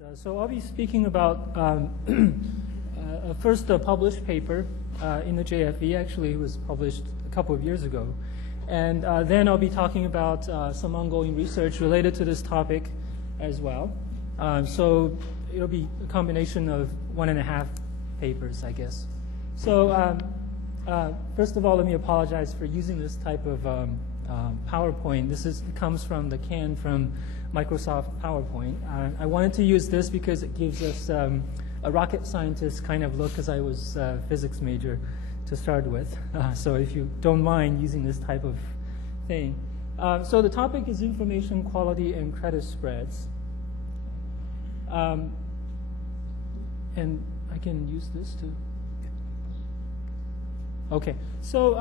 So I'll be speaking about a first published paper in the JFE. Actually, it was published a couple of years ago. And then I'll be talking about some ongoing research related to this topic as well. So it'll be a combination of 1.5 papers, I guess. So first of all, let me apologize for using this type of PowerPoint. This comes from the can from Microsoft PowerPoint. I wanted to use this because it gives us a rocket scientist kind of look, because I was a physics major to start with. So if you don't mind using this type of thing. So the topic is information quality and credit spreads. And I can use this too. Okay, so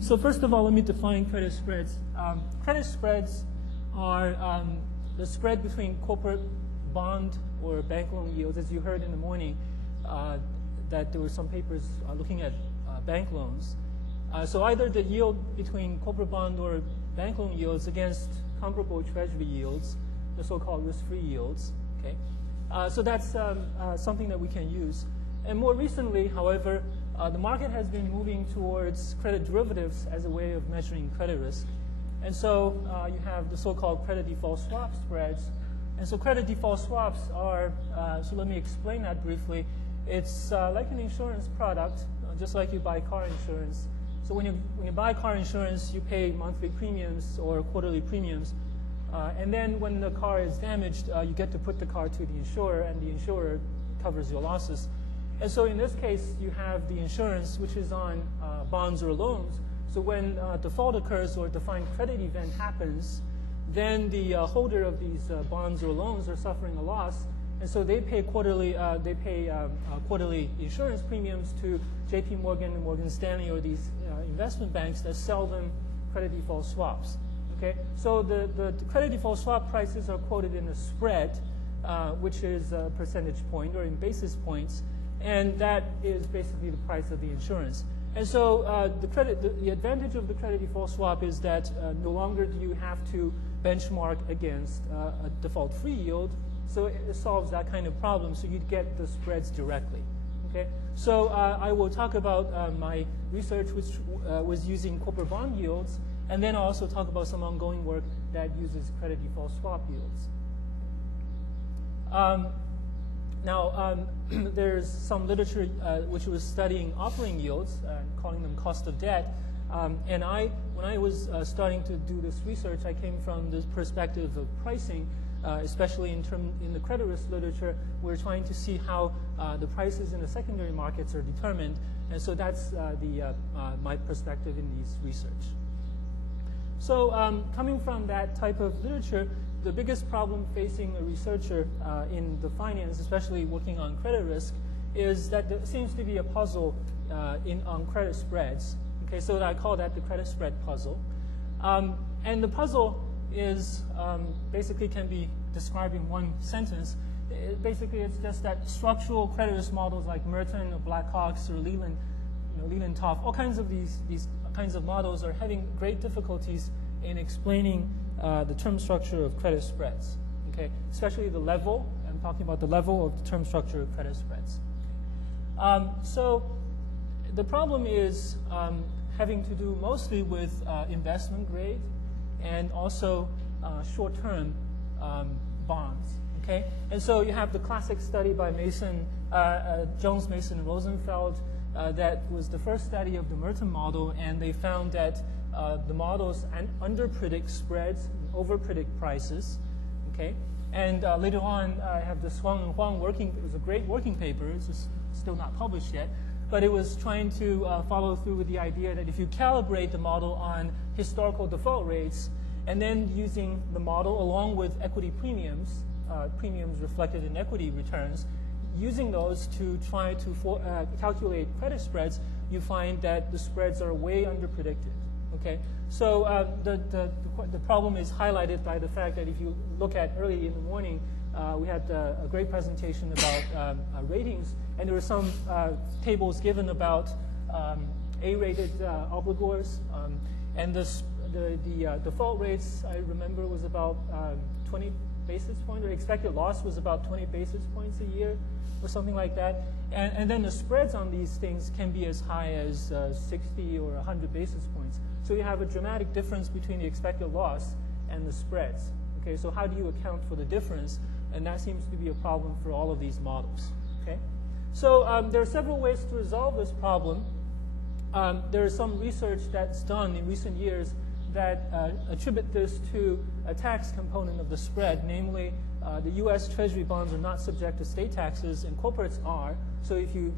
so first of all, let me define credit spreads. Credit spreads are the spread between corporate bond or bank loan yields. As you heard in the morning, that there were some papers looking at bank loans. So either the yield between corporate bond or bank loan yields against comparable treasury yields, the so-called risk-free yields. Okay, so that's something that we can use. And more recently, however, the market has been moving towards credit derivatives as a way of measuring credit risk. And so you have the so-called credit default swap spreads. And so credit default swaps are, so let me explain that briefly. It's like an insurance product, just like you buy car insurance. So when you buy car insurance, you pay monthly premiums or quarterly premiums. And then when the car is damaged, you get to put the car to the insurer, and the insurer covers your losses. And so in this case, you have the insurance, which is on bonds or loans. So when default occurs or defined credit event happens, then the holder of these bonds or loans are suffering a loss, and so they pay quarterly. Quarterly insurance premiums to J.P. Morgan and Morgan Stanley, or these investment banks that sell them credit default swaps. Okay, so the credit default swap prices are quoted in a spread, which is a percentage point or in basis points. And that is basically the price of the insurance. And so the advantage of the credit default swap is that no longer do you have to benchmark against a default-free yield. So it solves that kind of problem. So you'd get the spreads directly. Okay. So I will talk about my research, which was using corporate bond yields, and then I'll also talk about some ongoing work that uses credit default swap yields. Now, there's some literature which was studying offering yields, calling them cost of debt. And when I was starting to do this research, I came from the perspective of pricing, especially in the credit risk literature. We're trying to see how the prices in the secondary markets are determined. And so that's my perspective in these research. So coming from that type of literature, the biggest problem facing a researcher in the finance, especially working on credit risk, is that there seems to be a puzzle on credit spreads. Okay, so I call that the credit spread puzzle. And the puzzle is basically can be described in one sentence. Basically, it's just that structural credit risk models like Merton or Blackhawks or Leland, Leland-Toff, all kinds of these kinds of models are having great difficulties in explaining the term structure of credit spreads, okay? Especially the level. I'm talking about the level of the term structure of credit spreads. So the problem is having to do mostly with investment grade and also short-term bonds, okay? And so you have the classic study by Jones, Mason, and Rosenfeld that was the first study of the Merton model, and they found that the models underpredict spreads, overpredict prices, okay? And later on, I have the Swang and Huang it was a great working paper. It's just still not published yet. But it was trying to follow through with the idea that if you calibrate the model on historical default rates, and then using the model along with equity premiums, premiums reflected in equity returns, using those to try to calculate credit spreads, you find that the spreads are way underpredicted. Okay, so the problem is highlighted by the fact that if you look at early in the morning, we had a great presentation about ratings, and there were some tables given about A-rated obligors, and the default rates, I remember, was about 20 basis points, or expected loss was about 20 basis points a year, or something like that. And then the spreads on these things can be as high as 60 or 100 basis points. So you have a dramatic difference between the expected loss and the spreads. Okay, so how do you account for the difference? And that seems to be a problem for all of these models. Okay, so there are several ways to resolve this problem. There is some research that's done in recent years that attribute this to a tax component of the spread, namely the U.S. Treasury bonds are not subject to state taxes and corporates are. So if you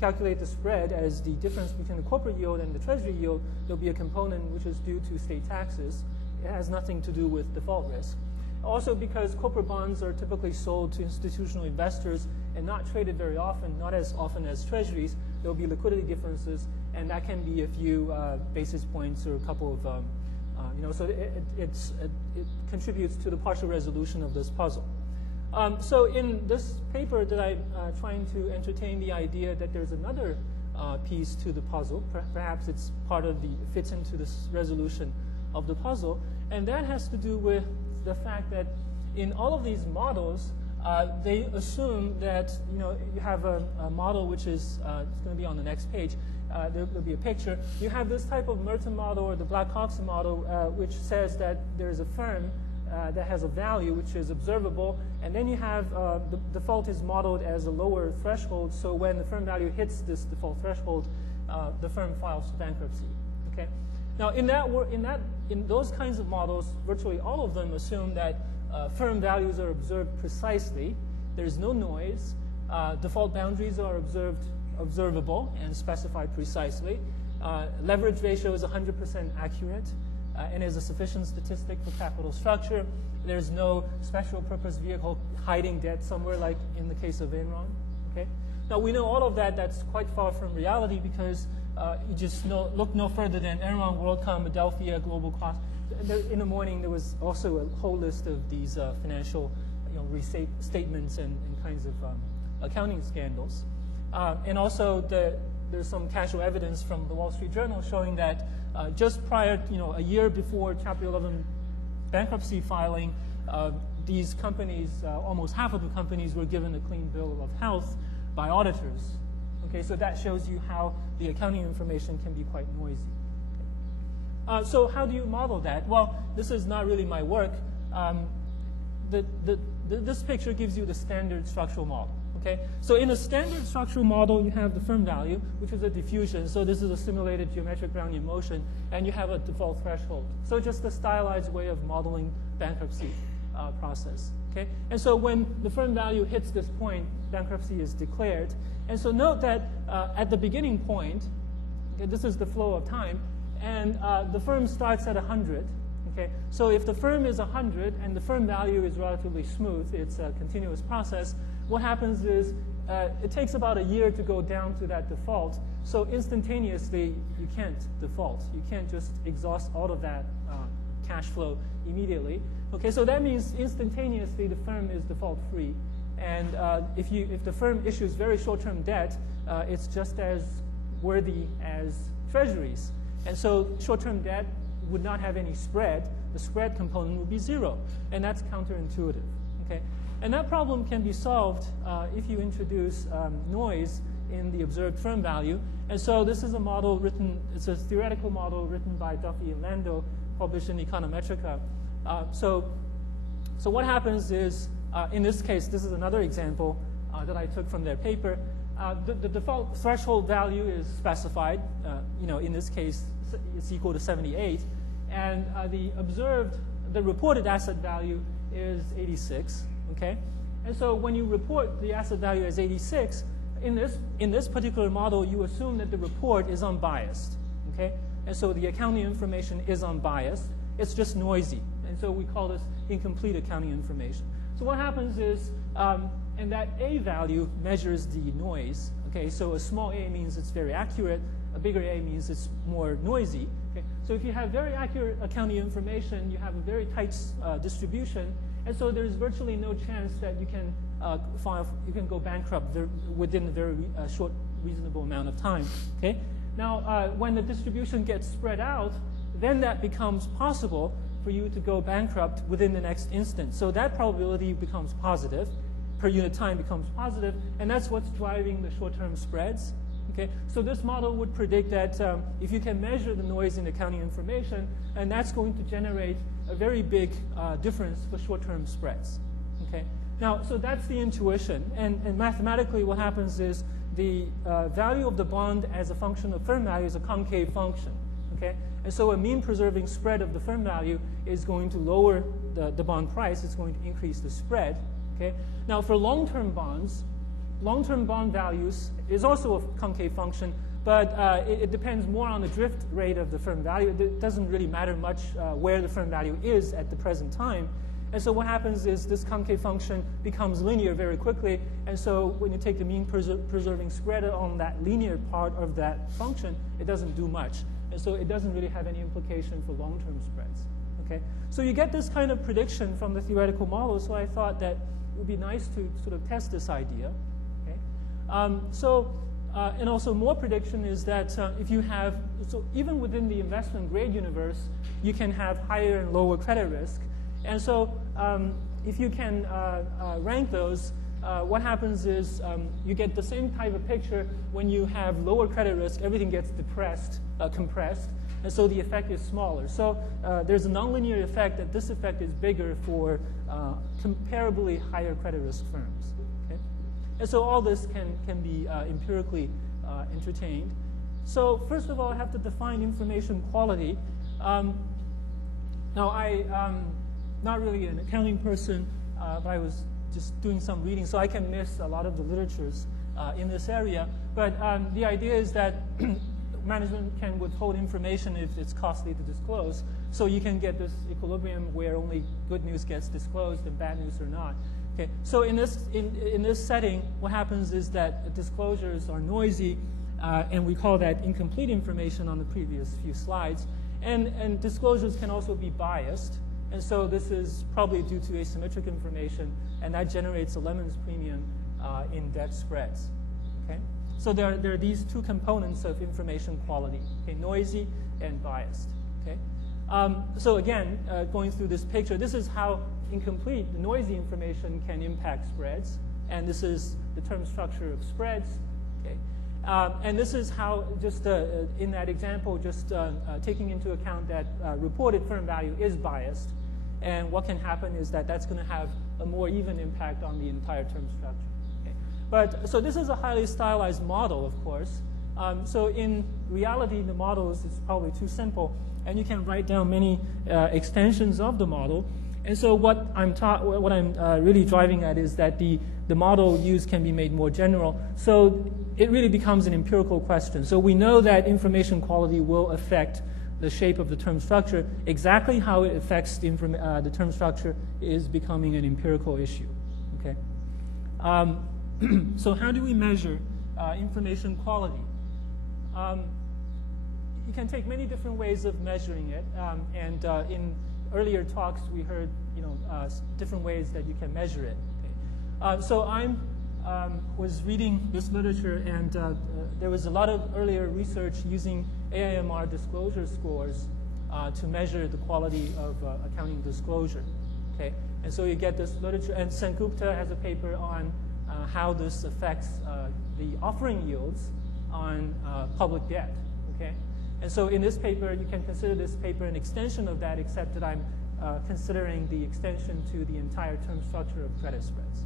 calculate the spread as the difference between the corporate yield and the Treasury yield, there'll be a component which is due to state taxes. It has nothing to do with default risk. Also, because corporate bonds are typically sold to institutional investors and not traded very often, not as often as Treasuries, there will be liquidity differences, and that can be a few basis points or a couple of, so it contributes to the partial resolution of this puzzle. So in this paper that I'm trying to entertain the idea that there's another piece to the puzzle, perhaps it's fits into this resolution of the puzzle, and that has to do with the fact that in all of these models, they assume that you have a model which is it's going to be on the next page. There'll be a picture. You have this type of Merton model or the Black-Hawkson model, which says that there's a firm that has a value which is observable, and then you have the default is modeled as a lower threshold. So when the firm value hits this default threshold, the firm files for bankruptcy. Okay. Now, in those kinds of models, virtually all of them assume that firm values are observed precisely. There's no noise. Default boundaries are observable and specified precisely. Leverage ratio is 100% accurate and is a sufficient statistic for capital structure. There's no special purpose vehicle hiding debt somewhere like in the case of Enron. Okay. Now, we know all of that. That's quite far from reality because you just look no further than Enron, WorldCom, Adelphia, Global Cost. In the morning, there was also a whole list of these financial restatements and kinds of accounting scandals. And also, there's some casual evidence from the Wall Street Journal showing that just prior, a year before Chapter 11 bankruptcy filing, these companies, almost half of the companies were given a clean bill of health by auditors. Okay, so that shows you how the accounting information can be quite noisy. So how do you model that? Well, this is not really my work. This picture gives you the standard structural model. Okay, so in a standard structural model, you have the firm value, which is a diffusion. So this is a simulated geometric Brownian motion, and you have a default threshold. So just a stylized way of modeling bankruptcy process. Okay, and so when the firm value hits this point, bankruptcy is declared. And so note that at the beginning point, okay, this is the flow of time, and the firm starts at 100. Okay, so if the firm is 100 and the firm value is relatively smooth, it's a continuous process, what happens is it takes about a year to go down to that default. So instantaneously, you can't default. You can't just exhaust all of that cash flow immediately. Okay, so that means instantaneously the firm is default free. And if the firm issues very short-term debt, it's just as worthy as treasuries. And so short-term debt would not have any spread. The spread component would be zero. And that's counterintuitive. Okay? And that problem can be solved if you introduce noise in the observed firm value. And so this is a model written, it's a theoretical model written by Duffy and Lando, published in Econometrica. So what happens is, in this case, this is another example that I took from their paper. The default threshold value is specified. In this case, it's equal to 78. And the reported asset value is 86. Okay? And so when you report the asset value as 86, in this particular model, you assume that the report is unbiased. Okay? And so the accounting information is unbiased. It's just noisy. And so we call this incomplete accounting information. So what happens is, and that A value measures the noise. Okay, so a small a means it's very accurate. A bigger A means it's more noisy. Okay, so if you have very accurate accounting information, you have a very tight distribution, and so there's virtually no chance that you can go bankrupt within a very short, reasonable amount of time. Okay, now when the distribution gets spread out, then that becomes possible. for you to go bankrupt within the next instant. So that probability becomes positive, per unit time becomes positive, and that's what's driving the short-term spreads. Okay, so this model would predict that if you can measure the noise in accounting information, and that's going to generate a very big difference for short-term spreads. Okay, now so that's the intuition, and mathematically what happens is the value of the bond as a function of firm value is a concave function. Okay, and so a mean preserving spread of the firm value is going to lower the bond price. It's going to increase the spread. Okay, now for long-term bonds. Long-term bond values is also a concave function, but it depends more on the drift rate of the firm value. It doesn't really matter much where the firm value is at the present time. And so what happens is this concave function becomes linear very quickly. And so when you take the mean preserving spread on that linear part of that function, it doesn't do much. And so it doesn't really have any implication for long-term spreads. Okay? So you get this kind of prediction from the theoretical model. So I thought that it would be nice to sort of test this idea. And also more prediction is that if you have, so even within the investment grade universe, you can have higher and lower credit risk. And so if you can rank those, what happens is you get the same type of picture when you have lower credit risk, everything gets compressed, and so the effect is smaller. So there's a nonlinear effect that this effect is bigger for comparably higher credit risk firms. And so all this can be empirically entertained. So first of all, I have to define information quality. Now, I'm not really an accounting person, but I was just doing some reading, so I can miss a lot of the literatures in this area. But the idea is that management can withhold information if it's costly to disclose. So you can get this equilibrium where only good news gets disclosed and bad news are not. Okay, so in this setting, what happens is that disclosures are noisy, and we call that incomplete information on the previous few slides. And disclosures can also be biased, and so this is probably due to asymmetric information, and that generates a Lemons premium in debt spreads. Okay, so there are these two components of information quality: okay, noisy and biased. Okay, so again, going through this picture, this is how incomplete, the noisy information can impact spreads, and this is the term structure of spreads. Okay, and this is how, just in that example, just taking into account that reported firm value is biased, and what can happen is that that's going to have a more even impact on the entire term structure. Okay, but so this is a highly stylized model, of course. So in reality, the model is probably too simple, and you can write down many extensions of the model. And so what I'm really driving at is that the model used can be made more general. So it really becomes an empirical question. So we know that information quality will affect the shape of the term structure. Exactly how it affects the term structure is becoming an empirical issue. Okay. So how do we measure information quality? You can take many different ways of measuring it, in earlier talks, we heard different ways that you can measure it. Okay. So I was reading this literature, and there was a lot of earlier research using AIMR disclosure scores to measure the quality of accounting disclosure. Okay, and so you get this literature, and Sengupta has a paper on how this affects the offering yields on public debt. Okay. And so in this paper, you can consider this paper an extension of that, except that I'm considering the extension to the entire term structure of credit spreads.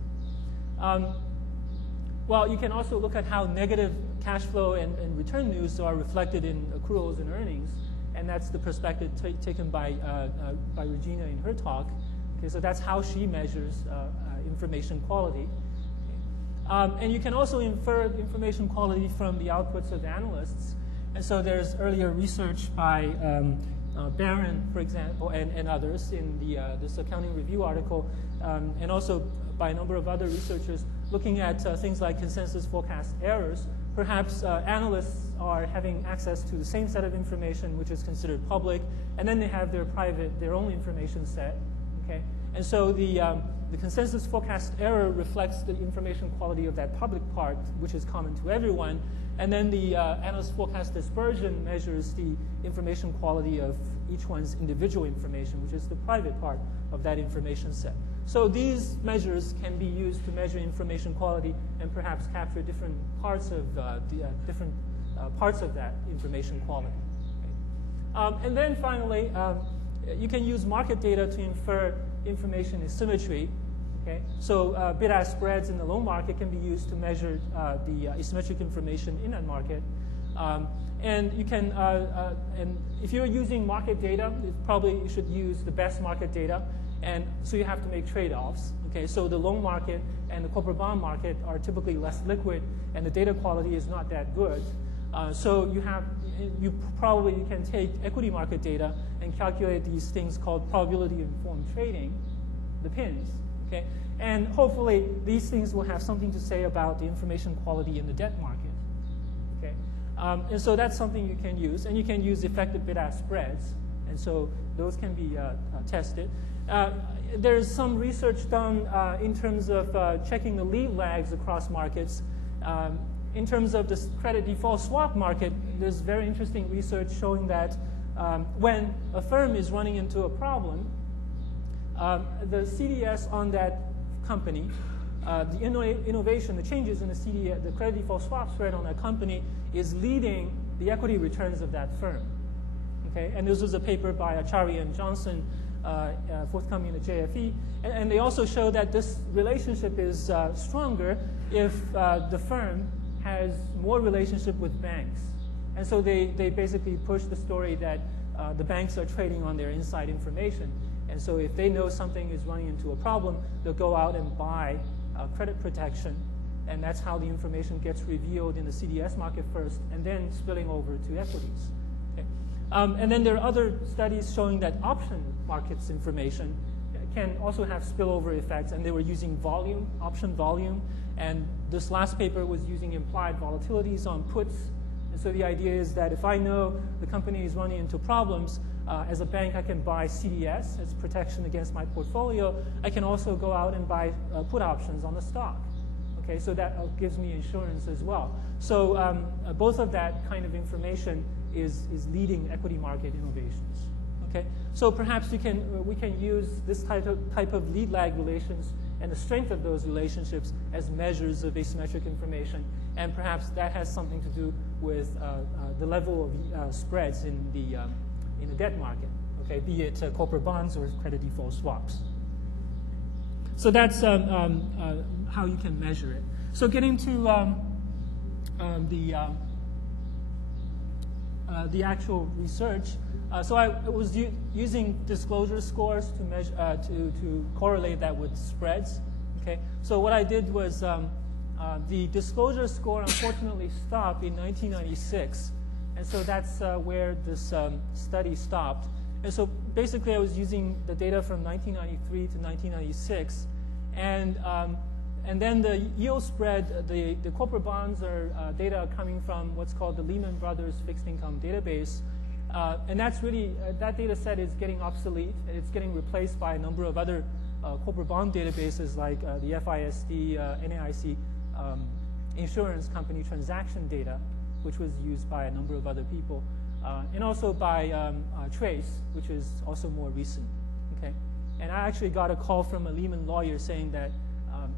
Well, you can also look at how negative cash flow and return news are reflected in accruals and earnings, and that's the perspective taken by Regina in her talk. Okay, so that's how she measures information quality. Okay. And you can also infer information quality from the outputs of analysts. And so there's earlier research by Barron, for example, and others in this accounting review article, and also by a number of other researchers looking at things like consensus forecast errors. Perhaps analysts are having access to the same set of information which is considered public, and then they have their own information set. Okay, And so the consensus forecast error reflects the information quality of that public part, which is common to everyone. And then the analyst forecast dispersion measures the information quality of each one's individual information, which is the private part of that information set. So these measures can be used to measure information quality and perhaps capture different parts of parts of that information quality. Okay. And then finally, you can use market data to infer information asymmetry. Okay? So bid-ask spreads in the loan market can be used to measure the asymmetric information in that market. And you can, and if you're using market data, you should use the best market data. And so you have to make trade-offs. Okay? So the loan market and the corporate bond market are typically less liquid, and the data quality is not that good. So you probably can take equity market data and calculate these things called probability-informed trading, the PINs. Okay? And hopefully, these things will have something to say about the information quality in the debt market. Okay? And so that's something you can use. And you can use effective bid-ask spreads. And so those can be tested. There's some research done in terms of checking the lead lags across markets. In terms of the credit default swap market, there's very interesting research showing that when a firm is running into a problem, the CDS on that company, the innovation, the changes in the CDS, the credit default swap spread on that company is leading the equity returns of that firm. Okay? And this was a paper by Achari and Johnson forthcoming in the JFE. And they also show that this relationship is stronger if the firm has more relationship with banks. And so they basically push the story that the banks are trading on their inside information. And so if they know something is running into a problem, they'll go out and buy credit protection. And that's how the information gets revealed in the CDS market first, and then spilling over to equities. Okay? And then there are other studies showing that option markets information can also have spillover effects, and they were using volume, option volume. And this last paper was using implied volatilities on puts. And so the idea is that if I know the company is running into problems, as a bank, I can buy CDS as protection against my portfolio. I can also go out and buy put options on the stock. Okay, so that gives me insurance as well. So both of that kind of information is leading equity market innovations. Okay, so perhaps we can use this type of lead lag relations and the strength of those relationships as measures of asymmetric information, and perhaps that has something to do with the level of spreads in the debt market, okay, be it corporate bonds or credit default swaps. So that's how you can measure it. So getting to the actual research, so I was using disclosure scores to measure to correlate that with spreads. Okay, so what I did was the disclosure score unfortunately stopped in 1996. And so that's where this study stopped. And so basically, I was using the data from 1993 to 1996. And then the yield spread, the corporate bonds are data coming from what's called the Lehman Brothers fixed income database. And that's really, that data set is getting obsolete. It's getting replaced by a number of other corporate bond databases like the FISD, NAIC insurance company transaction data, which was used by a number of other people, and also by Trace, which is also more recent. Okay, and I actually got a call from a Lehman lawyer saying that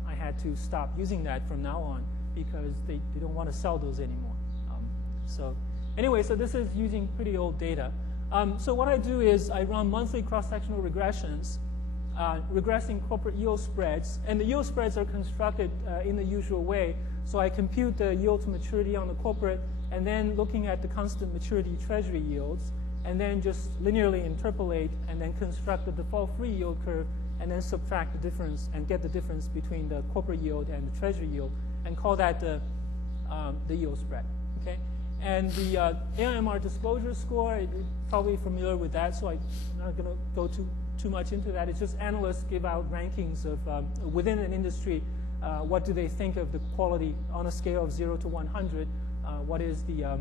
I had to stop using that from now on because they don't want to sell those anymore. So anyway, so this is using pretty old data. So what I do is I run monthly cross-sectional regressions, regressing corporate yield spreads, and the yield spreads are constructed in the usual way. So I compute the yield to maturity on the corporate, and then looking at the constant maturity treasury yields, and then just linearly interpolate, and then construct the default-free yield curve, and then subtract the difference and get the difference between the corporate yield and the treasury yield, and call that the yield spread. Okay, and the AIMR disclosure score, you're probably familiar with that, so I'm not going to go too much into that. It's just analysts give out rankings of within an industry. What do they think of the quality on a scale of 0 to 100? What is the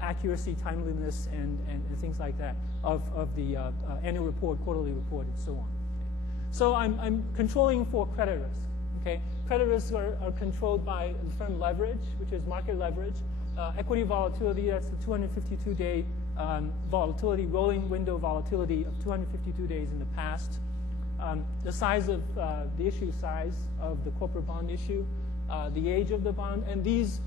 accuracy, timeliness, and things like that of the annual report, quarterly report, and so on. So I'm controlling for credit risk. Okay, credit risks are controlled by firm leverage, which is market leverage. Equity volatility, that's the 252-day volatility, rolling window volatility of 252 days in the past. The size of the issue size of the corporate bond issue, the age of the bond, and these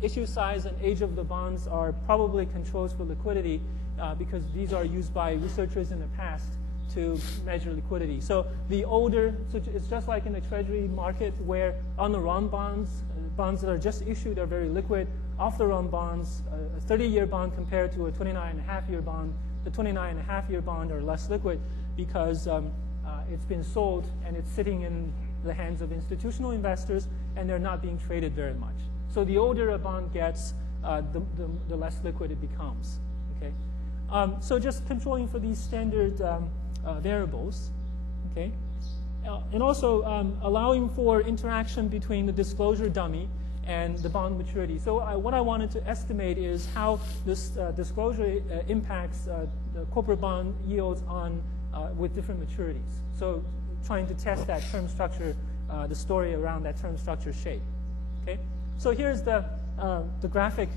issue size and age of the bonds are probably controls for liquidity because these are used by researchers in the past to measure liquidity. So the older, so it's just like in the treasury market where on the run bonds, bonds that are just issued are very liquid. Off the run bonds, a 30-year bond compared to a 29.5-year bond, the 29.5-year bond are less liquid because it's been sold and it's sitting in the hands of institutional investors and they're not being traded very much. So the older a bond gets, the less liquid it becomes. Okay, so just controlling for these standard variables. Okay, and also allowing for interaction between the disclosure dummy and the bond maturity. So what I wanted to estimate is how this disclosure impacts the corporate bond yields on with different maturities. So trying to test that term structure, the story around that term structure shape. Okay, so here's the graphic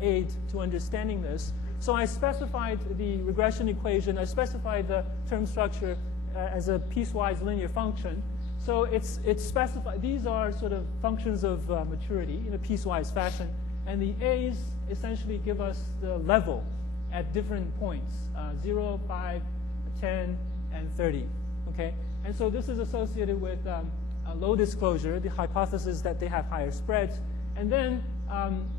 aid to understanding this. So I specified the regression equation. I specified the term structure as a piecewise linear function. So it's specified. These are sort of functions of maturity in a piecewise fashion. And the A's essentially give us the level at different points, 0, 5, 10, and 30. Okay? And so this is associated with a low disclosure, the hypothesis that they have higher spreads. And then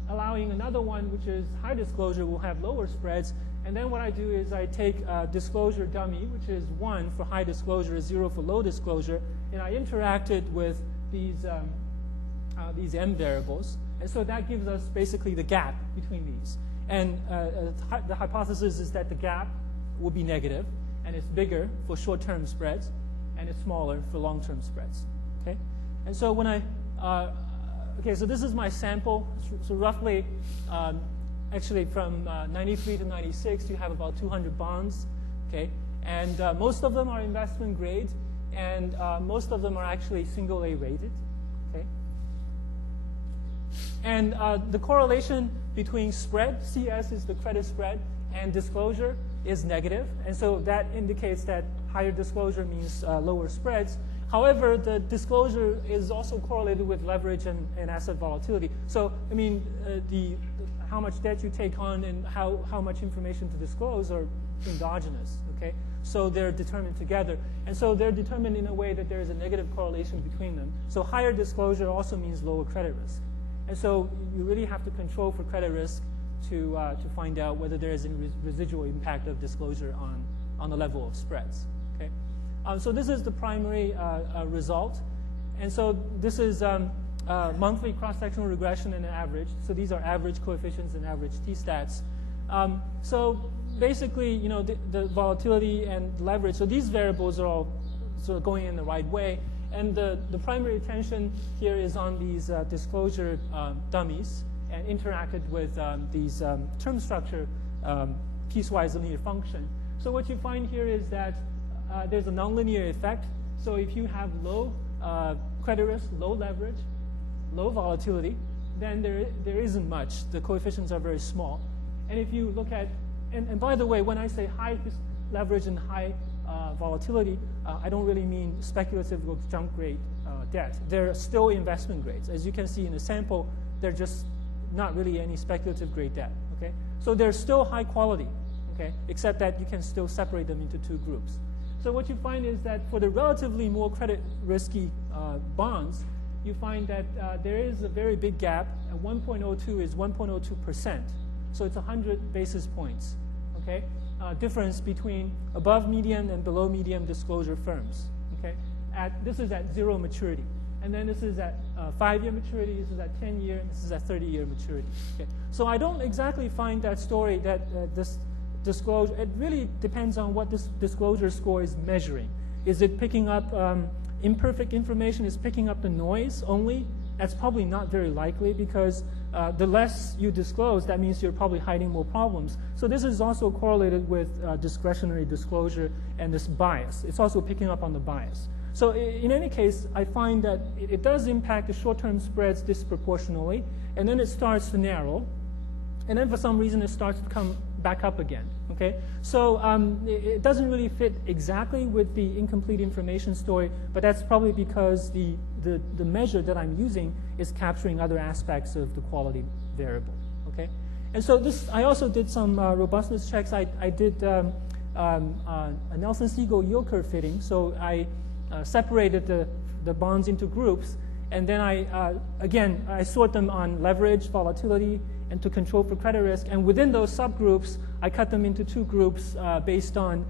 allowing another one, which is high disclosure, will have lower spreads. And then what I do is I take disclosure dummy, which is 1 for high disclosure, 0 for low disclosure, and I interacted with these M variables. And so that gives us basically the gap between these. And the hypothesis is that the gap will be negative, and it's bigger for short-term spreads, and it's smaller for long-term spreads. Okay? And so when okay, so this is my sample. So roughly, actually from 93 to 96, you have about 200 bonds. Okay, and most of them are investment grade, and most of them are actually single A rated. Okay, and the correlation between spread, CS is the credit spread, and disclosure is negative, and so that indicates that higher disclosure means lower spreads. However, the disclosure is also correlated with leverage and asset volatility. So, I mean, how much debt you take on and how much information to disclose are endogenous, okay? So they're determined together. And so they're determined in a way that there is a negative correlation between them. So higher disclosure also means lower credit risk. And so you really have to control for credit risk to find out whether there is a residual impact of disclosure on the level of spreads, okay? So this is the primary result. And so this is monthly cross-sectional regression and average. So these are average coefficients and average t-stats. So basically, you know, the volatility and leverage, so these variables are all sort of going in the right way. And the primary attention here is on these disclosure dummies and interacted with these term structure piecewise linear function. So what you find here is that there's a nonlinear effect. So if you have low credit risk, low leverage, low volatility, then there isn't much. The coefficients are very small. And if you look at, and by the way, when I say high leverage and high volatility, I don't really mean speculative or junk grade debt. They're still investment grades. As you can see in the sample, they're just not really any speculative grade debt. Okay, so they're still high quality. Okay, except that you can still separate them into two groups. So what you find is that for the relatively more credit risky bonds, you find that there is a very big gap. 1.02 is 1.02%. So it's 100 basis points, okay? Difference between above median and below median disclosure firms, okay? This is at 0 maturity. And then this is at 5-year maturity, this is at 10-year, and this is at 30-year maturity, okay? So I don't exactly find that story that this disclosure, it really depends on what this disclosure score is measuring. Is it picking up imperfect information? Is picking up the noise only that's probably not very likely because the less you disclose, that means you're probably hiding more problems. So this is also correlated with discretionary disclosure and this bias. It's also picking up on the bias. So in any case, I find that it does impact the short-term spreads disproportionately, and then it starts to narrow, and then for some reason it starts to come back up again. Okay, so it doesn't really fit exactly with the incomplete information story, but that's probably because the measure that I'm using is capturing other aspects of the quality variable. Okay, and so I also did some robustness checks. I did a Nelson-Siegel yield curve fitting. So I separated the bonds into groups, and then I sort them on leverage, volatility, and to control for credit risk. And within those subgroups, I cut them into two groups based on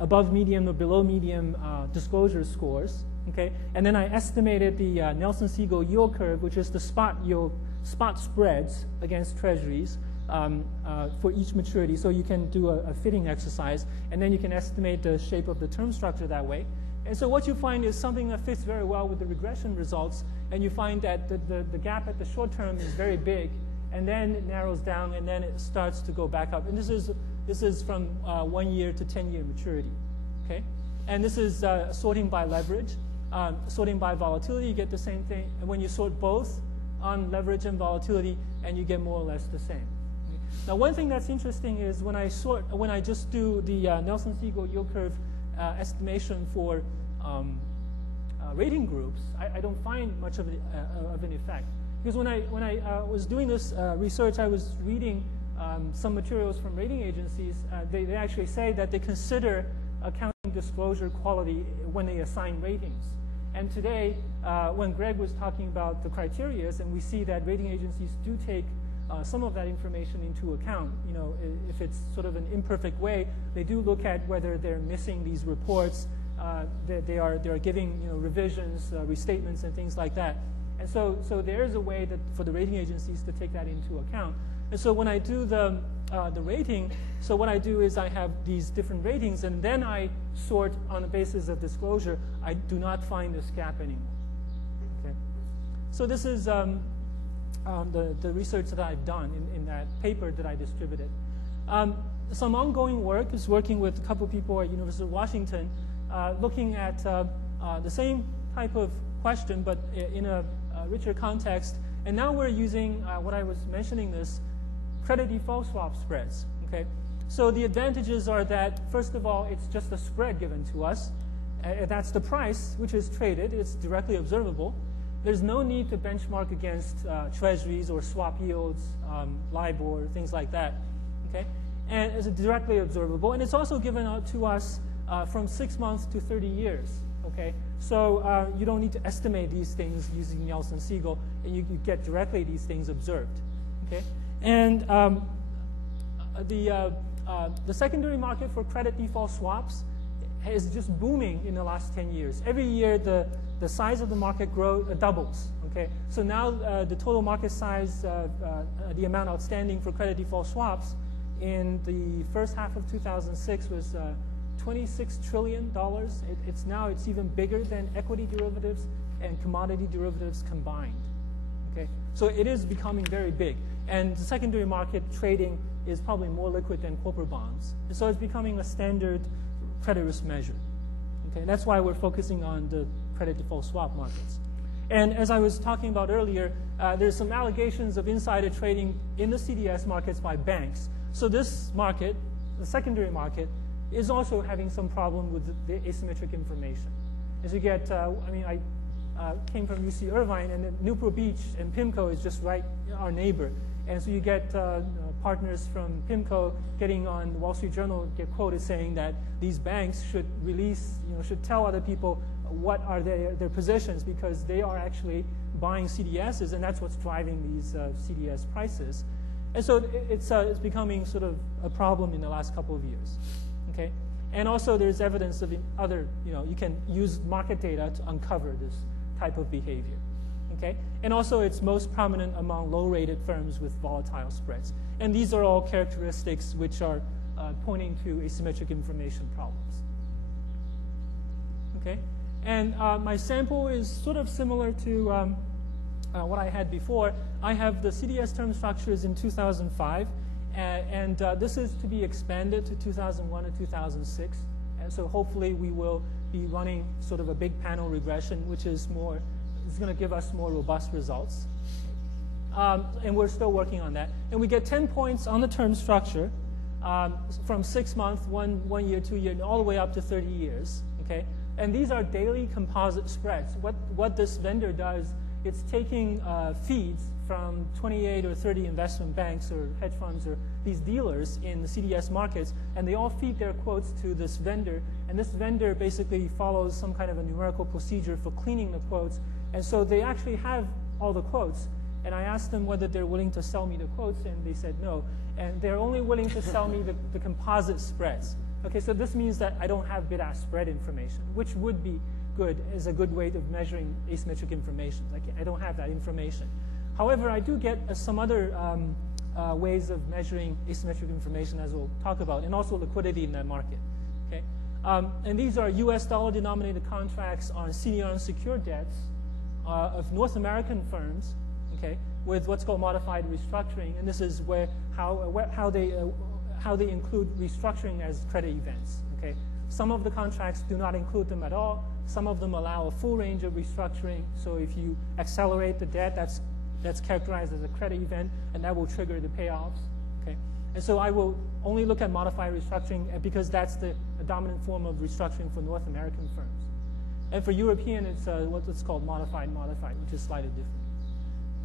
above medium or below medium disclosure scores. Okay, and then I estimated the Nelson-Siegel yield curve, which is the spot spreads against treasuries for each maturity. So you can do a fitting exercise, and then you can estimate the shape of the term structure that way. And so what you find is something that fits very well with the regression results, and you find that the gap at the short term is very big, and then it narrows down, and then it starts to go back up. And this is from 1 year to 10-year maturity. Okay, and this is sorting by leverage, sorting by volatility. You get the same thing, and when you sort both on leverage and volatility, and you get more or less the same. Okay? Now, one thing that's interesting is when I just do the Nelson-Siegel yield curve estimation for rating groups, I don't find much of an effect. Because when I was doing this research, I was reading some materials from rating agencies. They actually say that they consider accounting disclosure quality when they assign ratings. And today, when Greg was talking about the criteria, and we see that rating agencies do take some of that information into account. You know, if it's sort of an imperfect way, they do look at whether they're missing these reports. They are giving revisions, restatements, and things like that. And so there is a way that for the rating agencies to take that into account. And so when I do the rating, so what I do is I have these different ratings, and then I sort on the basis of disclosure. I do not find this gap anymore. Okay. So this is the research that I've done in that paper that I distributed. Some ongoing work is working with a couple people at University of Washington, looking at the same type of question, but in a richer context. And now we're using what I was mentioning, this credit default swap spreads. Okay, so the advantages are that first of all, it's just a spread given to us. That's the price which is traded. It's directly observable. There's no need to benchmark against treasuries or swap yields, LIBOR, things like that. Okay, and it's directly observable, and it's also given out to us from 6 months to 30 years. Okay, so you don't need to estimate these things using Nelson-Siegel, and you get directly these things observed. Okay, and the secondary market for credit default swaps is just booming in the last 10 years. Every year, the size of the market doubles. Okay, so now the total market size, the amount outstanding for credit default swaps in the first half of 2006 was $26 trillion. It's even bigger than equity derivatives and commodity derivatives combined. Okay, so it is becoming very big, and the secondary market trading is probably more liquid than corporate bonds, and so it's becoming a standard credit risk measure. Okay, that's why we're focusing on the credit default swap markets. And as I was talking about earlier, there's some allegations of insider trading in the CDS markets by banks. So this market, the secondary market, is also having some problem with the asymmetric information. As you get, I came from UC Irvine, and then Newport Beach and PIMCO is just right our neighbor. And so you get partners from PIMCO getting on the Wall Street Journal, get quoted saying that these banks should release, should tell other people what are their positions, because they are actually buying CDSs, and that's what's driving these CDS prices. And so it's becoming sort of a problem in the last couple of years. Okay, and also there's evidence of other, you can use market data to uncover this type of behavior. Okay, and also it's most prominent among low-rated firms with volatile spreads. And these are all characteristics which are pointing to asymmetric information problems. Okay, and my sample is sort of similar to what I had before. I have the CDS term structures in 2005, and this is to be expanded to 2001 and 2006. And so hopefully we will be running sort of a big panel regression, which is going to give us more robust results. And we're still working on that. And we get 10 points on the term structure from 6 months, 1 year, 2 year, and all the way up to 30 years. Okay? And these are daily composite spreads. What this vendor does, it's taking feeds from 28 or 30 investment banks or hedge funds or these dealers in the CDS markets, and they all feed their quotes to this vendor. And this vendor basically follows some kind of a numerical procedure for cleaning the quotes. And so they actually have all the quotes. And I asked them whether they're willing to sell me the quotes, and they said no. And they're only willing to sell me the composite spreads. Okay, so this means that I don't have bid-ask spread information, which would be good as a good way of measuring asymmetric information. I don't have that information. However, I do get some other ways of measuring asymmetric information, as we'll talk about, and also liquidity in that market. Okay, and these are U.S. dollar-denominated contracts on senior unsecured debts of North American firms. Okay, with what's called modified restructuring, and this is how they include restructuring as credit events. Okay, some of the contracts do not include them at all. Some of them allow a full range of restructuring. So if you accelerate the debt, that's characterized as a credit event, and that will trigger the payoffs. Okay, and so I will only look at modified restructuring because that's the dominant form of restructuring for North American firms. And for European, it's what's called modified, which is slightly different.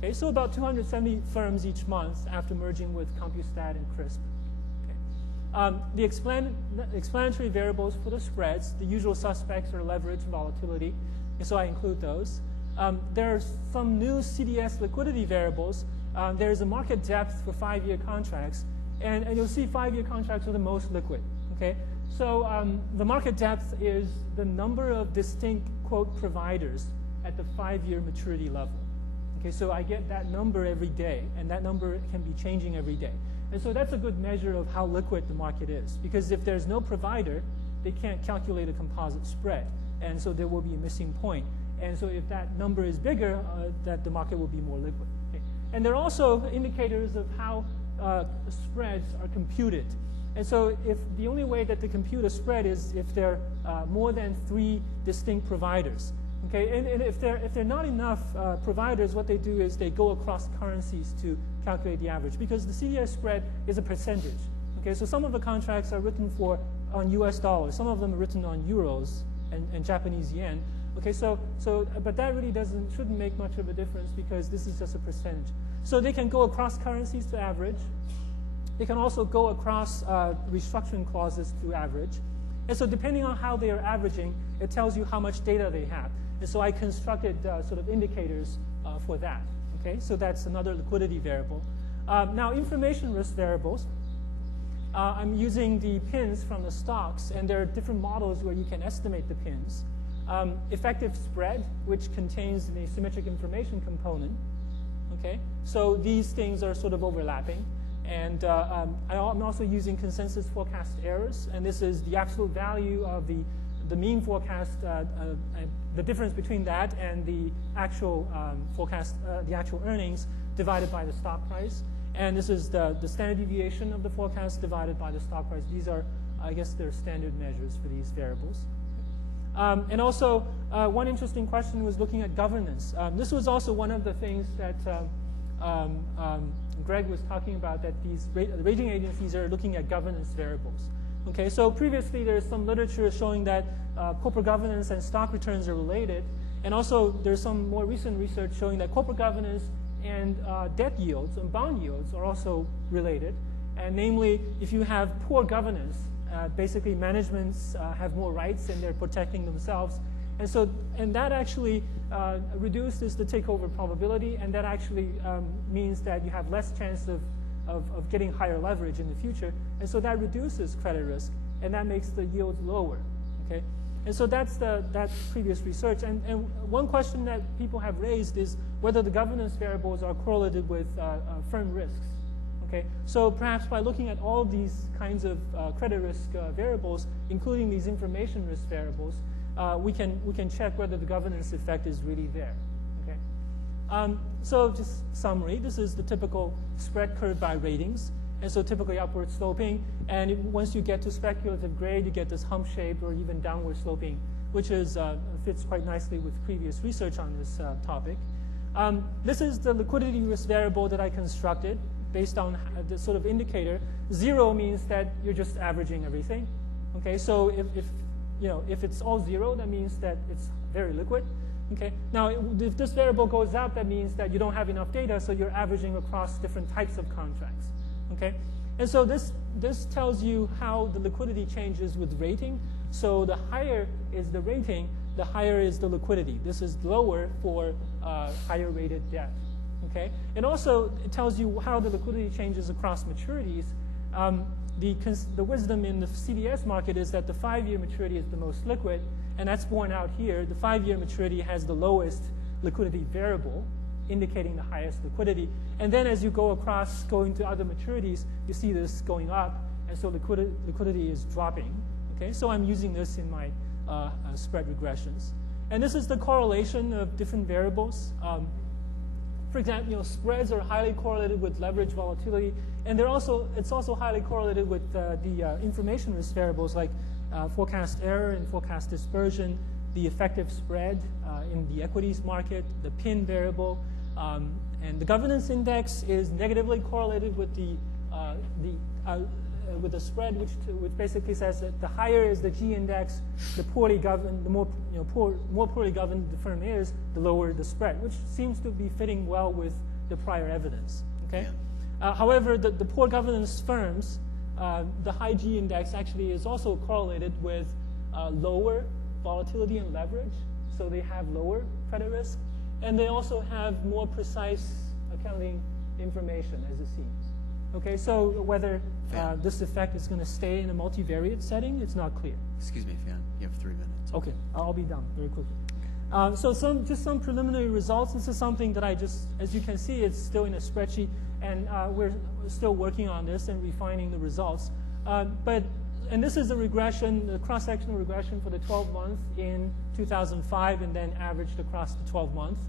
Okay, so about 270 firms each month after merging with CompuStat and CRISP. Okay. The explanatory variables for the spreads, the usual suspects are leverage and volatility, and so I include those. There are some new CDS liquidity variables. There's a market depth for 5-year contracts, and you'll see 5-year contracts are the most liquid. Okay, so the market depth is the number of distinct quote providers at the 5-year maturity level. Okay, so I get that number every day, and that number can be changing every day. And so that's a good measure of how liquid the market is, because if there's no provider, they can't calculate a composite spread, and so there will be a missing point. And so if that number is bigger, that the market will be more liquid. Okay? And there are also indicators of how spreads are computed. And so if the only way that they compute a spread is if there are more than 3 distinct providers. Okay, and if there are not enough providers, what they do is they go across currencies to calculate the average, because the CDS spread is a percentage. Okay, so some of the contracts are written on US dollars, some of them are written on euros and Japanese yen. Okay, but that really shouldn't make much of a difference, because this is just a percentage. So they can go across currencies to average. They can also go across restructuring clauses to average. And so depending on how they are averaging, it tells you how much data they have. And so I constructed sort of indicators for that. Okay, so that's another liquidity variable. Now, information risk variables. I'm using the pins from the stocks, and there are different models where you can estimate the pins. Effective spread, which contains an asymmetric information component. Okay, so these things are sort of overlapping. And I'm also using consensus forecast errors, and this is the absolute value of the mean forecast, the difference between that and the actual forecast, the actual earnings divided by the stock price. And this is the standard deviation of the forecast divided by the stock price. These are, I guess, they're standard measures for these variables. And also, one interesting question was looking at governance. This was also one of the things that Greg was talking about, that these rating agencies are looking at governance variables. Okay, so previously there's some literature showing that corporate governance and stock returns are related, and also there's some more recent research showing that corporate governance and debt yields and bond yields are also related. And namely, if you have poor governance, basically managements have more rights and they're protecting themselves. And that actually reduces the takeover probability, and that actually means that you have less chance of getting higher leverage in the future. And so that reduces credit risk, and that makes the yields lower. Okay? And so that's previous research. And one question that people have raised is whether the governance variables are correlated with firm risks. Okay? So perhaps by looking at all these kinds of credit risk variables, including these information risk variables, we can check whether the governance effect is really there. Okay? So just summary, this is the typical spread curve by ratings. And so typically upward sloping. And once you get to speculative grade, you get this hump shape or even downward sloping, which is, fits quite nicely with previous research on this topic. This is the liquidity risk variable that I constructed based on the sort of indicator. 0 means that you're just averaging everything. Okay, so if it's all 0, that means that it's very liquid. Okay, now if this variable goes up, that means that you don't have enough data, so you're averaging across different types of contracts. Okay, and so this tells you how the liquidity changes with rating. So the higher is the rating, the higher is the liquidity. This is lower for higher rated debt. Okay, and also it tells you how the liquidity changes across maturities. The wisdom in the CDS market is that the 5-year maturity is the most liquid, and that's borne out here. The 5-year maturity has the lowest liquidity variable, indicating the highest liquidity. And then as you go across, going to other maturities, you see this going up, and so liquidity is dropping. Okay, so I'm using this in my spread regressions. And this is the correlation of different variables. For example, spreads are highly correlated with leverage volatility, and it's also highly correlated with the information risk variables like forecast error and forecast dispersion, the effective spread in the equities market, the PIN variable, and the governance index is negatively correlated with the spread, which basically says that the higher is the G index, the more poorly governed the firm is, the lower the spread, which seems to be fitting well with the prior evidence. Okay. Yeah. However, the poor governance firms, the high G index actually is also correlated with lower volatility and leverage, so they have lower credit risk, and they also have more precise accounting information, as it seems. Okay, so whether this effect is going to stay in a multivariate setting, it's not clear. Excuse me, Fan, you have 3 minutes. Okay, I'll be done very quickly. So just some preliminary results. This is something that as you can see, it's still in a spreadsheet, and we're still working on this and refining the results. And this is a regression, the cross-sectional regression for the 12 months in 2005, and then averaged across the 12 months.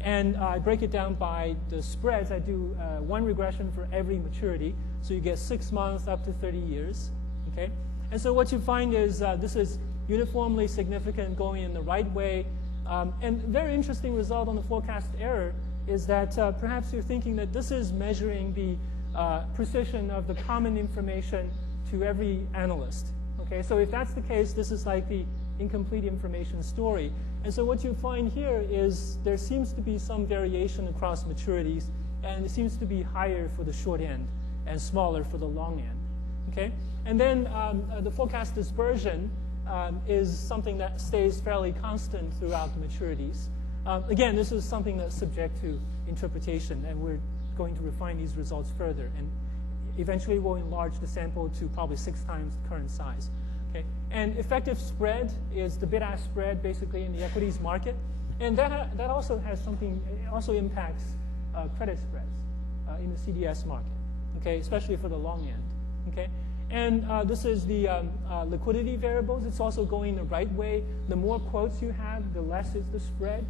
And I break it down by the spreads. I do one regression for every maturity. So you get 6 months up to 30 years. Okay? And so what you find is this is uniformly significant going in the right way. And very interesting result on the forecast error is that perhaps you're thinking that this is measuring the precision of the common information to every analyst. Okay? So if that's the case, this is like the incomplete information story. And so what you find here is there seems to be some variation across maturities, and it seems to be higher for the short end and smaller for the long end. Okay? And then the forecast dispersion is something that stays fairly constant throughout the maturities. Again, this is something that's subject to interpretation, and we're going to refine these results further. And eventually we'll enlarge the sample to probably 6 times the current size. Okay. And effective spread is the bid-ask spread basically in the equities market. And that also has something, it also impacts credit spreads in the CDS market, okay, especially for the long end. Okay. And this is the liquidity variables. It's also going the right way. The more quotes you have, the less is the spread.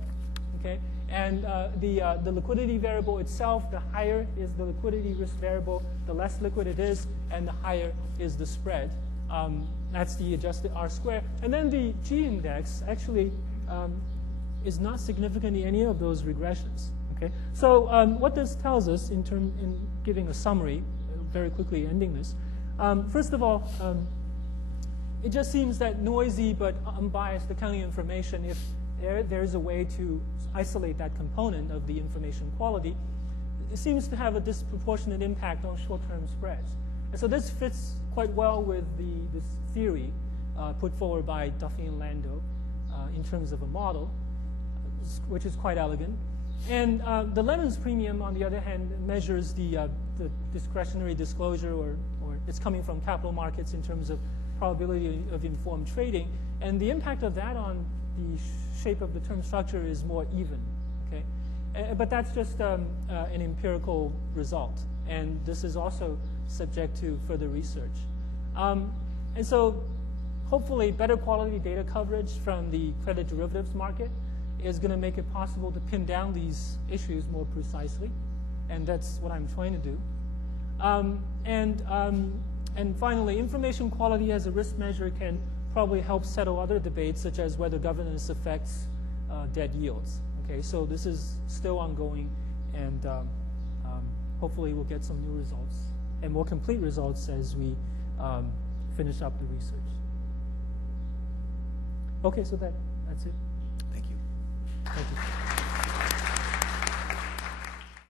Okay. And the liquidity variable itself, the higher is the liquidity risk variable, the less liquid it is, and the higher is the spread. That's the adjusted R square. And then the G index actually is not significant in any of those regressions. Okay? So what this tells us in giving a summary, very quickly ending this, first of all, it just seems that noisy but unbiased accounting information, if there's a way to isolate that component of the information quality, it seems to have a disproportionate impact on short-term spreads. And so this fits quite well with this theory put forward by Duffy and Lando in terms of a model, which is quite elegant. And the Relevance premium, on the other hand, measures the discretionary disclosure, or it's coming from capital markets in terms of probability of informed trading. And the impact of that on the shape of the term structure is more even. Okay? But that's just an empirical result. And this is also subject to further research. And so hopefully better quality data coverage from the credit derivatives market is going to make it possible to pin down these issues more precisely, and that's what I'm trying to do. And finally, information quality as a risk measure can probably help settle other debates, such as whether governance affects debt yields. Okay, so this is still ongoing, and hopefully we'll get some new results and more complete results as we finish up the research. Okay, so that's it. Thank you. Thank you.